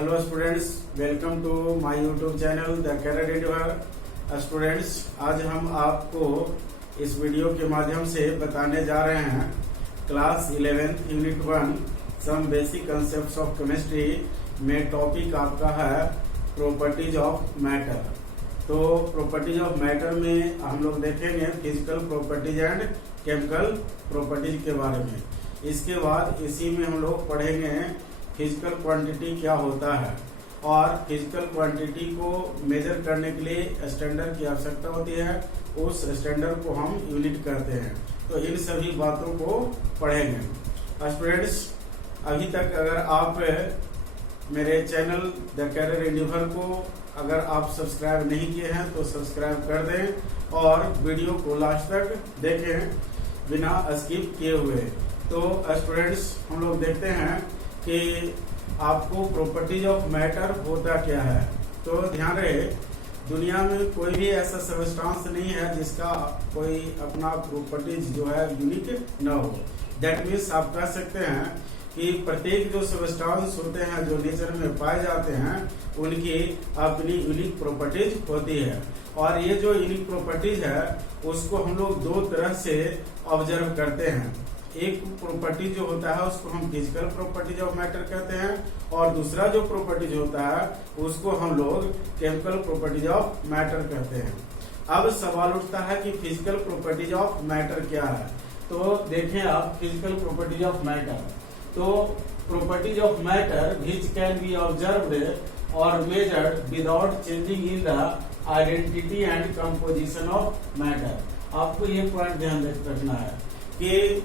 Hello students, welcome to my YouTube channel the career editor. Students, आज हम आपको इस वीडियो के माध्यम से बताने जा रहे हैं class 11 unit 1 some basic concepts of chemistry में टॉपिक आपका है प्रॉपर्टीज ऑफ मैटर। तो प्रॉपर्टीज ऑफ मैटर में हम लोग देखेंगे physical properties and chemical properties के बारे में। इसके बाद इसी में हम लोग पढ़ेंगे फिजिकल क्वांटिटी क्या होता है और फिजिकल क्वांटिटी को मेजर करने के लिए स्टैंडर्ड की आवश्यकता होती है। उस स्टैंडर्ड को हम यूनिट कहते हैं। तो इन सभी बातों को पढ़ेंगे। स्टूडेंट्स, अभी तक अगर आप मेरे चैनल द कैरियर एडिटर को अगर आप सब्सक्राइब नहीं किए हैं तो सब्सक्राइब कर दें और वीडियो को लास्ट तक देखें बिना स्किप किए हुए। तो स्टूडेंट्स, हम लोग देखते हैं कि आपको प्रॉपर्टीज ऑफ मैटर होता क्या है। तो ध्यान रहे, दुनिया में कोई भी ऐसा सबस्टांस नहीं है जिसका कोई अपना प्रॉपर्टीज जो है यूनिक न हो। दैट मीन्स आप कह सकते हैं कि प्रत्येक जो सबस्टांस होते हैं जो नेचर में पाए जाते हैं उनकी अपनी यूनिक प्रॉपर्टीज होती है। और ये जो यूनिक प्रॉपर्टीज है उसको हम लोग दो तरह से ऑब्जर्व करते हैं। एक प्रॉपर्टी जो होता है उसको हम फिजिकल प्रॉपर्टीज ऑफ मैटर कहते हैं और दूसरा जो प्रॉपर्टीज होता है उसको हम लोग केमिकल प्रॉपर्टीज ऑफ मैटर कहते हैं। अब सवाल उठता है कि फिजिकल प्रॉपर्टीज ऑफ मैटर क्या है। तो देखें आप, फिजिकल प्रॉपर्टीज ऑफ मैटर, तो properties of matter which can be observed और measured without changing in the identity and composition of matter. आपको ये पॉइंट ध्यान रखना है कि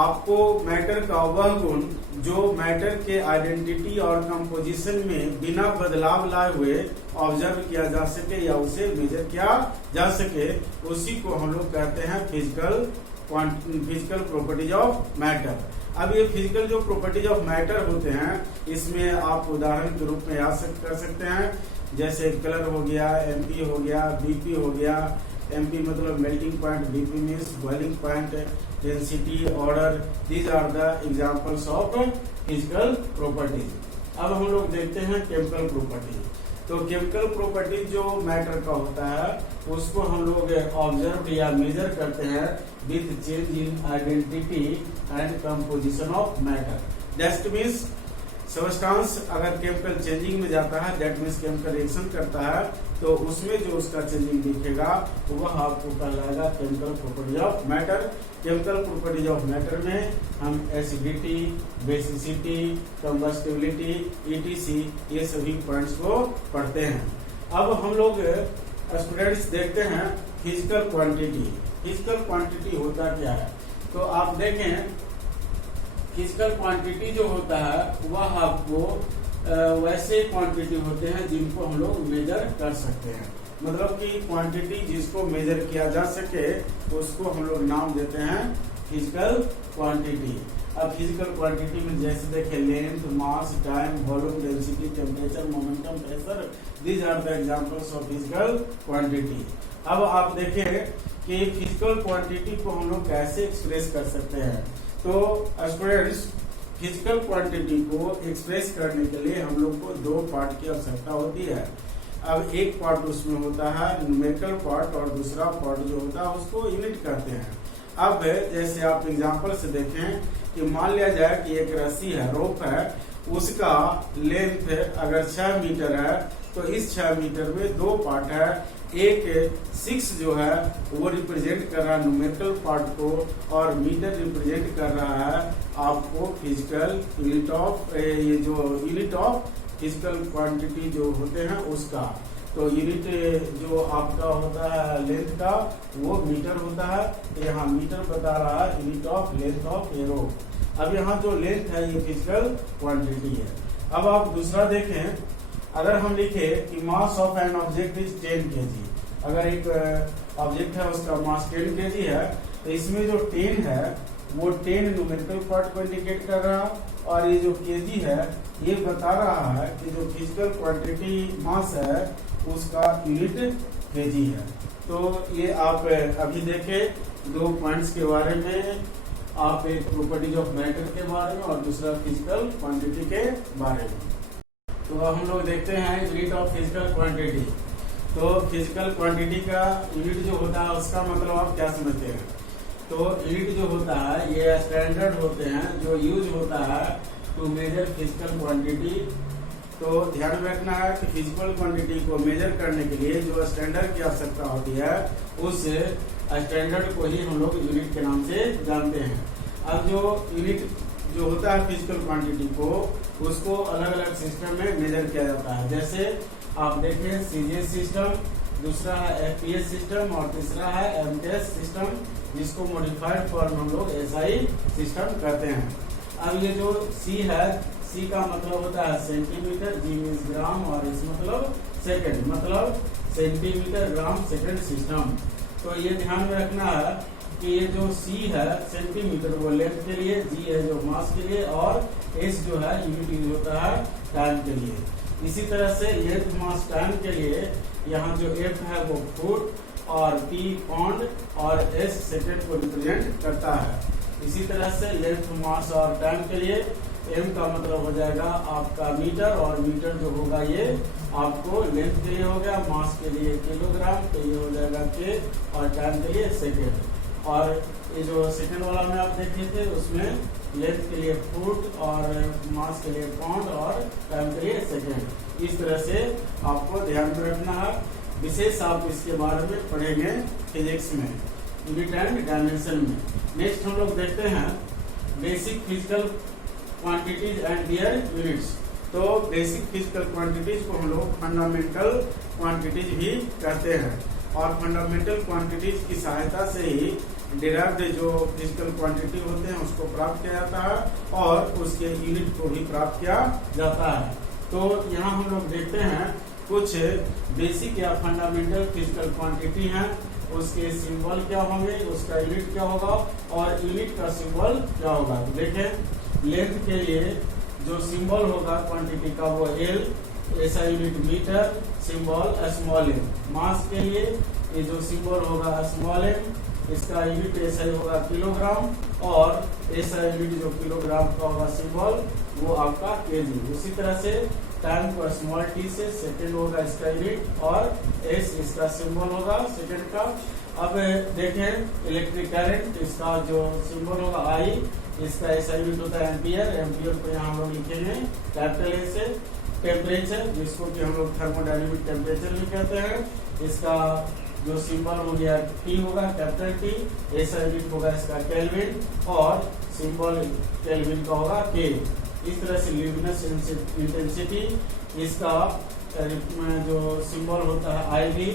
आपको मैटर का वह गुण जो मैटर के आइडेंटिटी और कंपोजिशन में बिना बदलाव लाए हुए ऑब्जर्व किया जा सके या उसे मेजर किया जा सके, उसी को हम लोग कहते हैं फिजिकल प्रॉपर्टीज ऑफ मैटर। अब ये फिजिकल जो प्रॉपर्टीज ऑफ मैटर होते हैं इसमें आप उदाहरण के रूप में याद कर सकते हैं, जैसे कलर हो गया, एमपी हो गया, बीपी हो गया। एमपी मतलब melting point, BP means boiling point, density, order. These are the examples of physical properties. अब हम लोग देखते हैं केमिकल प्रॉपर्टी। तो केमिकल प्रॉपर्टी जो मैटर का होता है उसको हम लोग ऑब्जर्व या मेजर करते हैं with change in identity and composition of matter. That means substance अगर केमिकल चेंजिंग में जाता है, दैट मीन्स केमिकल रिएक्शन करता है, तो उसमें जो उसका चेंजिंग दिखेगा वह आपको कहलाएगा chemical properties of matter. Chemical properties of matter में हम एसिडिटी, बेसिसिटी, कंबस्टिबिलिटी, ईटीसी ये सभी पॉइंट्स को पढ़ते हैं। अब हम लोग स्टूडेंट्स देखते हैं फिजिकल क्वांटिटी। फिजिकल क्वांटिटी होता क्या है? तो आप देखें, फिजिकल क्वांटिटी जो होता है वह आपको वैसे क्वांटिटी होते हैं जिनको हम लोग मेजर कर सकते हैं। मतलब कि क्वांटिटी जिसको मेजर किया जा सके उसको हम लोग नाम देते हैं फिजिकल क्वांटिटी। अब फिजिकल क्वांटिटी में जैसे देखें length, mass, time, volume, density, temperature, momentum, pressure, these are the examples of physical quantity. अब आप देखें कि फिजिकल क्वांटिटी को हम लोग कैसे एक्सप्रेस कर सकते हैं। तो स्टूडेंट्स, फिजिकल क्वांटिटी को एक्सप्रेस करने के लिए हम लोग को दो पार्ट की आवश्यकता होती है। अब एक पार्ट उसमें होता है न्यूमेरिकल पार्ट और दूसरा पार्ट जो होता है उसको यूनिट कहते हैं। अब जैसे आप एग्जांपल से देखें कि मान लिया जाए कि एक रस्सी है, रोप है, उसका लेंथ अगर 6 मीटर है तो इस 6 मीटर में दो पार्ट है। एक 6 जो है वो रिप्रेजेंट कर रहा है न्यूमेरिकल पार्ट को और मीटर रिप्रेजेंट कर रहा है आपको फिजिकल यूनिट ऑफ ये जो यूनिट ऑफ फिजिकल क्वांटिटी जो होते हैं उसका। तो यूनिट जो आपका होता है लेंथ का वो मीटर होता है। तो यहाँ मीटर बता रहा है यूनिट ऑफ लेंथ ऑफ ए रोप। अब यहाँ जो लेंथ है ये फिजिकल क्वांटिटी है। अब आप दूसरा देखें, अगर हम लिखे कि mass of an object is 10 kg, अगर एक ऑब्जेक्ट है उसका मास 10 kg है तो इसमें जो 10 है वो 10 न्यूमेरिकल पार्ट को इंडिकेट कर रहा है और ये जो केजी है ये बता रहा है कि जो फिजिकल क्वांटिटी मास है उसका यूनिट केजी है। तो ये आप अभी देखें दो पॉइंट्स के बारे में, आप एक प्रॉपर्टीज ऑफ मैटर के बारे में और दूसरा फिजिकल क्वांटिटी के बारे में। तो हम लोग देखते हैं यूनिट ऑफ फिजिकल क्वांटिटी। तो फिजिकल क्वांटिटी का यूनिट जो होता है उसका मतलब आप क्या समझते हैं? तो यूनिट जो होता है ये स्टैंडर्ड होते हैं जो यूज होता है टू मेजर फिजिकल क्वांटिटी। तो ध्यान में रखना है कि फिजिकल क्वांटिटी को मेजर करने के लिए जो स्टैंडर्ड की आवश्यकता होती है उस स्टैंडर्ड को ही हम लोग यूनिट के नाम से जानते हैं। अब जो यूनिट जो होता है फिजिकल क्वांटिटी को उसको अलग अलग सिस्टम में मेजर किया जाता है। जैसे आप देखें सीजीएस सिस्टम, दूसरा है एफपीएस सिस्टम और तीसरा है एमटीएस सिस्टम, जिसको मॉडिफाइड फॉर्म हम लोग एसआई सिस्टम कहते हैं। अब ये जो सी है, सी का मतलब होता है सेंटीमीटर, जी मीन्स ग्राम और इस मतलब सेकंड, मतलब सेंटीमीटर ग्राम सेकंड सिस्टम। तो ये ध्यान में रखना है कि ये जो सी है सेंटीमीटर वो लेंथ के लिए, जी है जो मास के लिए और एस जो है यूनिट यूज होता है टाइम के लिए। इसी तरह से लेंथ मास टाइम के लिए यहाँ जो एफ है वो फुट और पी पाउंड और एस सेकंड को रिप्रेजेंट करता है। इसी तरह से लेंथ मास और टाइम के लिए एम का मतलब हो जाएगा आपका मीटर और मीटर जो होगा ये आपको लेंथ के लिए हो गया, मास के लिए किलोग्राम, तो ये हो जाएगा के और टाइम के लिए सेकेंड। और ये जो सेकेंड वाला में आप देखे थे उसमें लेंथ के लिए फुट और मास के लिए पाउंड और टाइम के लिए सेकेंड। इस तरह से आपको ध्यान में रखना है। विशेष आप इसके बारे में पढ़ेंगे फिजिक्स में, यूनिट एंड डायमेंशन में। नेक्स्ट हम लोग देखते हैं basic physical quantities and their units. तो बेसिक फिजिकल क्वांटिटीज को हम लोग फंडामेंटल क्वांटिटीज भी कहते हैं और फंडामेंटल क्वांटिटीज की सहायता से ही डिराइव्ड जो फिजिकल क्वांटिटी होते हैं उसको प्राप्त किया जाता है और उसके यूनिट को भी प्राप्त किया जाता है। तो यहाँ हम लोग देखते हैं कुछ बेसिक या फंडामेंटल फिजिकल क्वांटिटी हैं, उसके सिंबल क्या होंगे, उसका यूनिट क्या होगा और यूनिट का सिंबल क्या होगा। तो देखें लेंथ के लिए जो सिंबल होगा क्वांटिटी का वो एल, ऐसा unit meter, symbol small M. Mass के लिए ये जो सिंबल होगा स्मॉल एम, इसका यूनिट ऐसा ही होगा किलोग्राम और ऐसा यूनिट जो किलोग्राम का होगा सिंबल वो आपका केजी। उसी तरह से टाइम को स्मॉल टी से, सेकंड होगा इसका यूनिट और एस इसका सिंबल होगा सेकंड का। अब देखें इलेक्ट्रिक करंट, इसका जो सिंबल होगा आई, इसका ऐसा यूनिट होता है एम्पियर, एम्पियर को यहाँ हम लोग लिखेंगे कैपिटल ए से। टेम्परेचर जिसको कि हम लोग थर्मोडायनेमिक टेम्परेचर भी कहते हैं, इसका जो सिंबल हो गया टी होगा कैपिटल टी, ऐसा यूनिट होगा इसका केल्विन और सिंबल केल्विन का होगा के। इस तरह से ल्यूमिनस इंटेंसिटी, इसका जो सिंबल होता है आई वी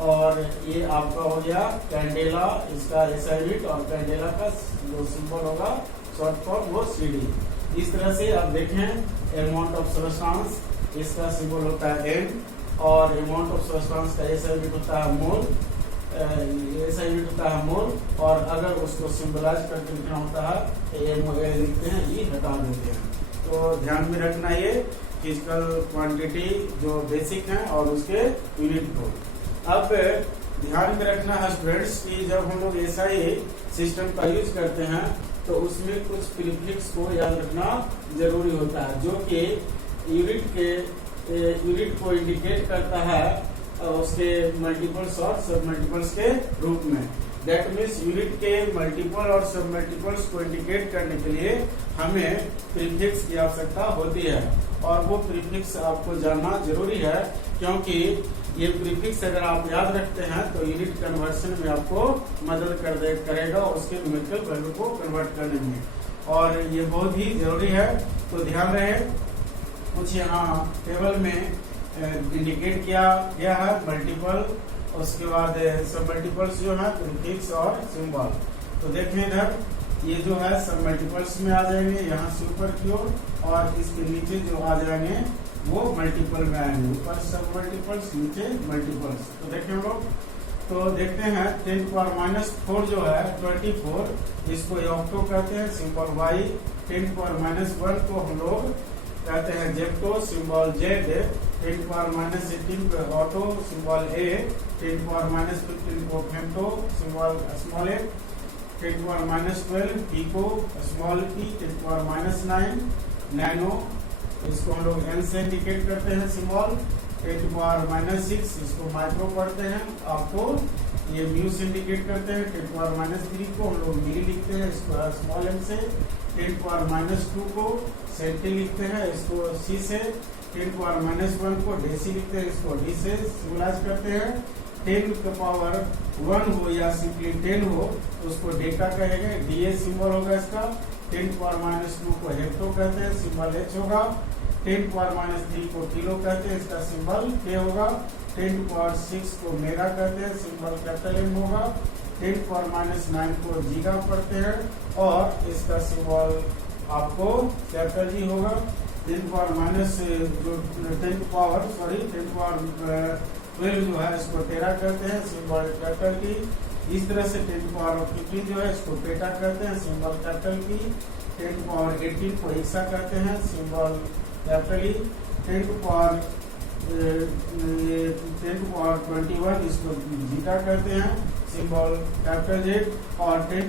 और ये आपका हो गया कैंडेला, इसका ऐसा यूनिट और कैंडेला का जो सिंबल होगा शॉर्ट फॉर्म वो सीडी। इस तरह से आप देखें अमाउंट ऑफ सब्सटेंस, इसका सिंबल होता है एम और अमाउंट ऑफ सब्सटेंस का ऐसा यूनिट होता है मोल, ऐसा यूनिट होता है मोल। और अगर उसको सिंबलाइज करके लिखना होता है एम लिखते हैं, ये हटा देते हैं। तो ध्यान में रखना ये फिजिकल क्वांटिटी जो बेसिक है और उसके यूनिट को। अब ध्यान में रखना है स्टूडेंट्स कि जब हम लोग एसआई सिस्टम का यूज करते हैं तो उसमें कुछ प्रीफिक्स को याद रखना जरूरी होता है जो कि यूनिट को इंडिकेट करता है उसके मल्टीपल्स और सब मल्टीपल्स के रूप में। दैट मीन्स यूनिट के मल्टीपल और सब मल्टीपल्स को इंडिकेट करने के लिए हमें प्रीफिक्स की आवश्यकता होती है और वो प्रीफिक्स आपको जानना जरूरी है, क्योंकि ये प्रीफिक्स अगर आप याद रखते हैं तो यूनिट कन्वर्शन में आपको मदद करेगा उसके न्यूमेरिकल वैल्यू को कन्वर्ट करने में, और ये बहुत ही जरूरी है। तो ध्यान रहे कुछ यहाँ टेबल में इंडिकेट किया गया है मल्टीपल, उसके बाद सब मल्टीपल्स जो है प्रीफिक्स और सिंबल। तो देखें इधर ये जो है सब मल्टीपल्स में आ जाएंगे यहाँ से ऊपर की ओर, और इसके नीचे जो आ जाएंगे वो मल्टीपल में आएंगे, ऊपर सब मल्टीपल्स नीचे मल्टीपल्स। तो देखें हम लोग तो देखते हैं 10⁻⁴ जो है 24, इसको ऑक्टो कहते हैं, सिंबल वाई। 10⁻⁻1 को हम लोग कहते हैं जेप्टो, सिंबल जेड। 10⁻18 को ऑटो, सिंबल ए। 10⁻15 को फेम्टो, सिंबल स्मॉल ए। 10⁻12 पीको, स्मॉल पी। 10⁻9 नैनो, इसको हम लोग n से इंडिकेट करते हैं सिंबल, 10⁻⁻6 इसको माइक्रो पढ़ते हैं। आपको ये म्यू से इंडिकेट करते हैं, 10⁻³ को हम लोग मिली लिखते हैं इसको स्मॉल m से, 10⁻² को सेंटी लिखते हैं इसको c से, 10⁻⁻1 को डेसी लिखते हैं इसको d से सिंबलाइज करते हैं। 10⁻1 हो या सिंपली 10 हो उसको डेटा कहेंगे, da सिंबल होगा इसका। 10⁻2 को हेक्टो कहते हैं, सिंबल h होगा। 10⁻3 को किलो कहते हैं, इसका सिंबल k होगा। 10⁻6 को मेगा कहते हैं, सिंबल कैपिटल M होगा। 10⁻9 को जीगा पढ़ते हैं और इसका सिंबल आपको कैपिटल G होगा। 10⁻12 जो है इसको टेरा कहते हैं, सिंबल कैपिटल T। इस तरह से 10⁻15 जो है इसको पेटा कहते हैं, सिंबल कैपिटल P। 10⁻18 को एक्सा कहते हैं, सिंबल कैपिटल E। 10⁻21 इसको जीटा कहते हैं, सिंबल कैपिटल Z। और 10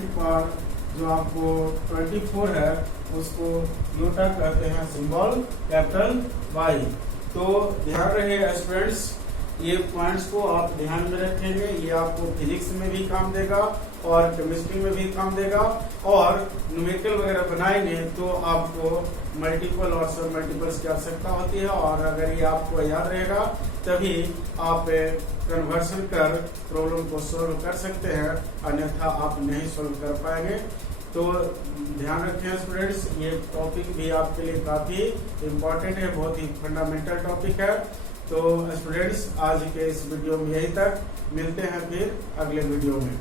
जो आपको 24 है उसको योटा कहते हैं, सिंबल कैपिटल Y। तो ध्यान रहे स्टूडेंट्स, ये पॉइंट्स को आप ध्यान में रखेंगे, ये आपको फिजिक्स में भी काम देगा और केमिस्ट्री में भी काम देगा। और न्यूमेरिकल वगैरह बनाएंगे तो आपको मल्टीपल और सब मल्टीपल्स की आवश्यकता होती है, और अगर ये आपको याद रहेगा तभी आप कन्वर्शन कर प्रॉब्लम को सोल्व कर सकते हैं, अन्यथा आप नहीं सोल्व कर पाएंगे। तो ध्यान रखें स्टूडेंट्स, ये टॉपिक भी आपके लिए काफी इम्पोर्टेंट है, बहुत ही फंडामेंटल टॉपिक है। तो स्टूडेंट्स आज के इस वीडियो में यही तक, मिलते हैं फिर अगले वीडियो में।